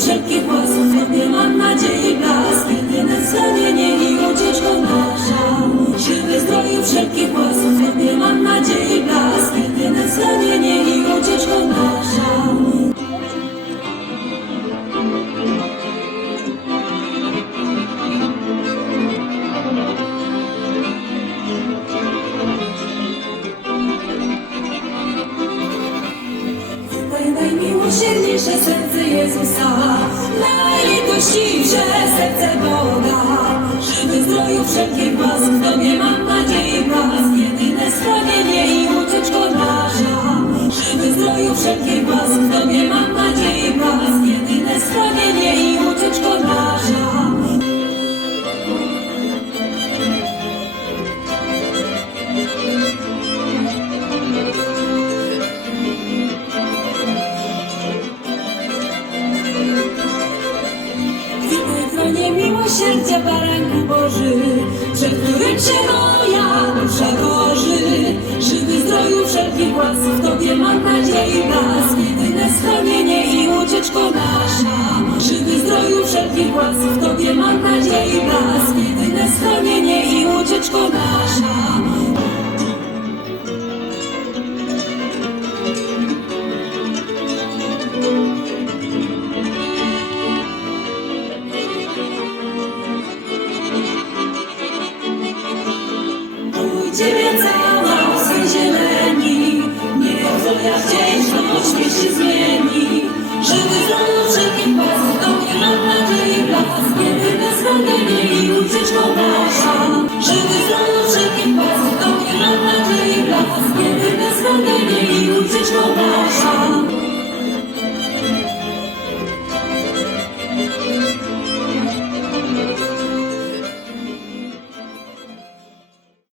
wszelkich łasów, nie mam nadziei blask, jedyne schronienie i odzieżką nasza. Wszelkich łasów, tobie mam nadziei blask, jedyne schronienie i odzieżką nasza. Najmiłosierniejsze serce Jezusa, najlitościwsze serce Boga. Żywy zdroju wszelkich was, w Tobie mam nadziei was, jedyne schronienie i ucieczko nasza. Żywy zdroju wszelkich was, w Tobie mam Tronie miłosierdzia baranku Boży, przed którym się moja dusza korzy. Żywy zdroju wszelkich łask, w Tobie mam nadziei blask, jedyne schronienie i ucieczko nasza. Żywy zdroju wszelkich łask, w Tobie mam nadziei blask, jedyne schronienie i ucieczko nasza. Ciebie cała łzy zieleni, niech Twoja wdzięczność niech się zmieni. Żeby wolno wszelkich pasów, to nie mam nadziei blask, jedyne schronienie i ucieczką nasza. Żeby